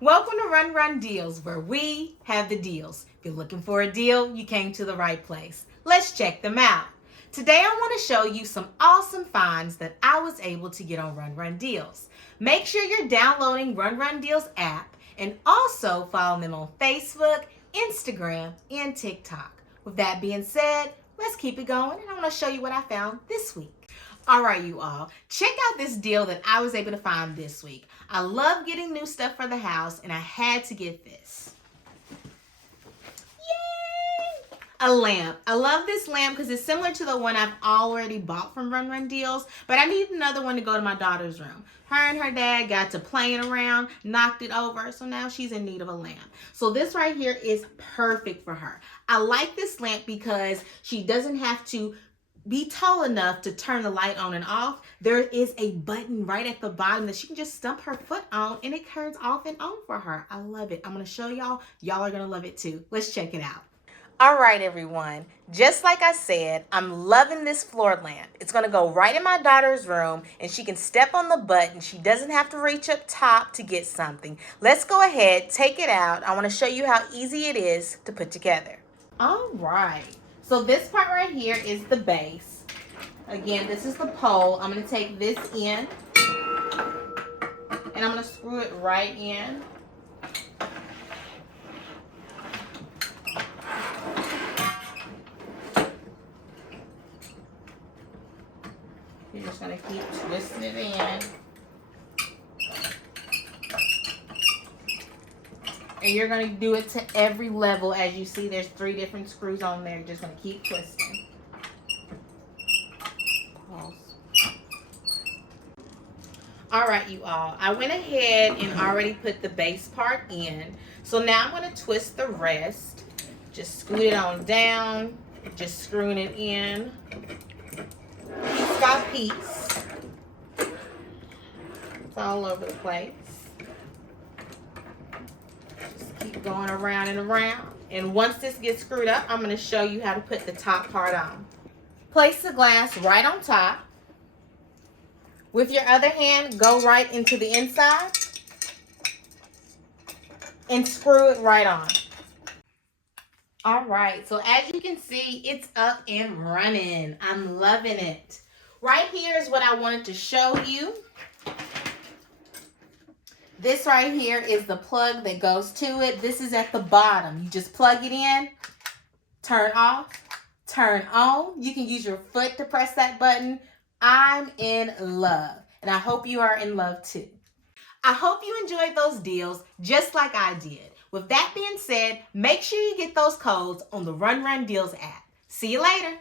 Welcome to Run Run Deals, where we have the deals. If you're looking for a deal, you came to the right place. Let's check them out. Today I want to show you some awesome finds that I was able to get on Run Run Deals. Make sure you're downloading Run Run Deals app and also follow them on Facebook, Instagram, and TikTok. With that being said, let's keep it going, and I want to show you what I found this week. All right, you all, check out this deal that I was able to find this week. I love getting new stuff for the house, and I had to get this. Yay! A lamp. I love this lamp because it's similar to the one I've already bought from Run Run Deals, but I need another one to go to my daughter's room. Her and her dad got to playing around, knocked it over, so now she's in need of a lamp. So this right here is perfect for her. I like this lamp because she doesn't have to be tall enough to turn the light on and off. There is a button right at the bottom that she can just stump her foot on and it turns off and on for her. I love it. I'm going to show y'all. Y'all are going to love it too. Let's check it out. All right, everyone. Just like I said, I'm loving this floor lamp. It's going to go right in my daughter's room and she can step on the button. She doesn't have to reach up top to get something. Let's go ahead, take it out. I want to show you how easy it is to put together. All right. So this part right here is the base. Again, this is the pole. I'm going to take this in and I'm going to screw it right in. You're just going to keep twisting it in. And you're going to do it to every level. As you see, there's 3 different screws on there. You're just going to keep twisting. Pause. All right, you all. I went ahead and already put the base part in. So now I'm going to twist the rest. Just scoot it on down. Just screwing it in. Piece by piece. It's all over the place. Keep going around and around. And once this gets screwed up, I'm going to show you how to put the top part on. Place the glass right on top. With your other hand, go right into the inside and screw it right on. All right, so as you can see, it's up and running. I'm loving it. Right here is what I wanted to show you. This right here is the plug that goes to it. This is at the bottom. You just plug it in, turn off, turn on. You can use your foot to press that button. I'm in love, and I hope you are in love too. I hope you enjoyed those deals just like I did. With that being said, make sure you get those codes on the Run Run Deals app. See you later.